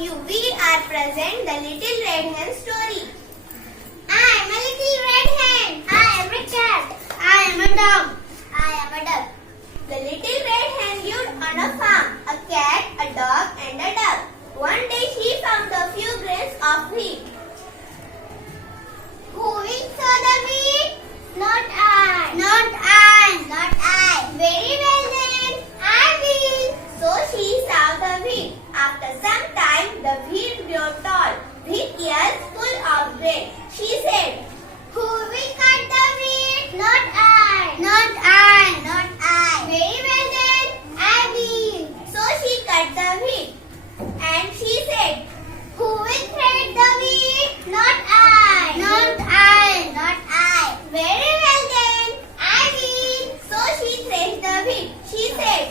you, we are present the Little Red Hen story. I am a little red hen. I am a cat. I am a dog. I am a duck. The little red hen lived on a farm. A cat, a dog and a duck. One day she found a few grains of wheat. Who will sow the wheat? Not I. Not I. Not I. Very well then, I will. So she sowed the wheat. After some time, the wheat grew tall, with ears full of grain. She said, "Who will cut the wheat? Not I. Not I. Not I. Very well then, I will." So she cut the wheat. And she said, "Who will thread the wheat? Not I. Not I. Not I. Very well then, I will." So she threshed the wheat. She said,